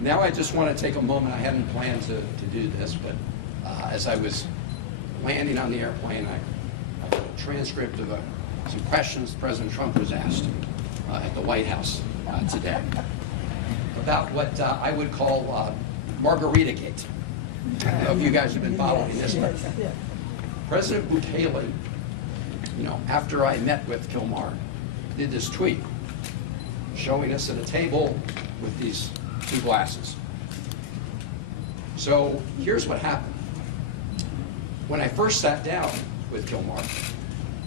Now I just want to take a moment. I hadn't planned to do this, but as I was landing on the airplane, I got a transcript of some questions President Trump was asked at the White House today about what I would call Margarita-Gate. I don't know if you guys have been following this, but President Bukele, after I met with Kilmar, did this tweet showing us at a table with these two glasses. So here's what happened. When I first sat down with Kilmar,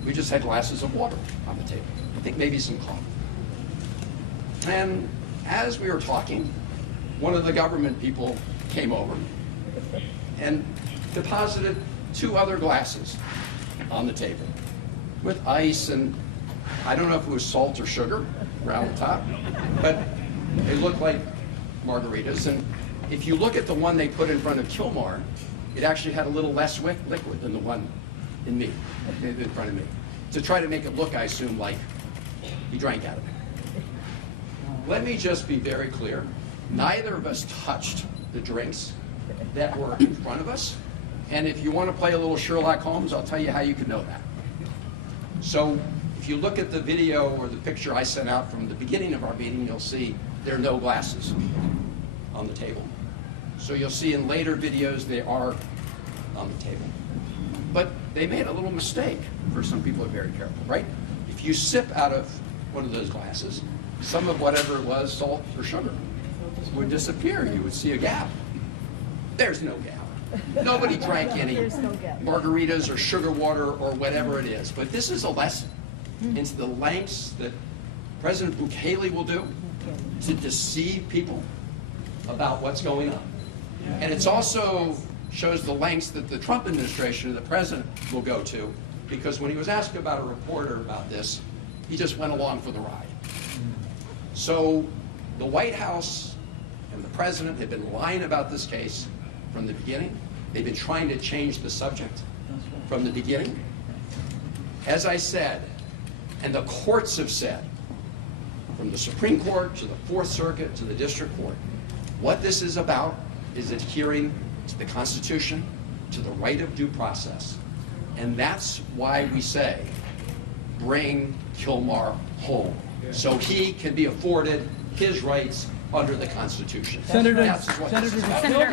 we just had glasses of water on the table. I think maybe some coffee. And as we were talking, one of the government people came over and deposited two other glasses on the table with ice, and I don't know if it was salt or sugar around the top, but they looked like margaritas. And if you look at the one they put in front of Kilmar, it actually had a little less liquid than the one in front of me, to try to make it look, I assume, like he drank out of it. Let me just be very clear. Neither of us touched the drinks that were in front of us. And if you want to play a little Sherlock Holmes, I'll tell you how you can know that. So if you look at the video or the picture I sent out from the beginning of our meeting, you'll see there are no glasses on the table. So you'll see in later videos they are on the table. But they made a little mistake. For some people are very careful, right? If you sip out of one of those glasses, some of whatever it was, salt or sugar, would disappear. You would see a gap. There's no gap. Nobody drank any margaritas or sugar water or whatever it is. But this is a lesson into the lengths that President Bukele will do to deceive people about what's going on. And it's also shows the lengths that the Trump administration and the president will go to, because when he was asked about a reporter about this, he just went along for the ride. So the White House and the president have been lying about this case from the beginning. They've been trying to change the subject from the beginning. As I said, and the courts have said, from the Supreme Court to the Fourth Circuit to the District Court, what this is about is adhering to the Constitution, to the right of due process. And that's why we say, bring Kilmar home, so he can be afforded his rights under the Constitution. Senator That's what this is about. Kilmar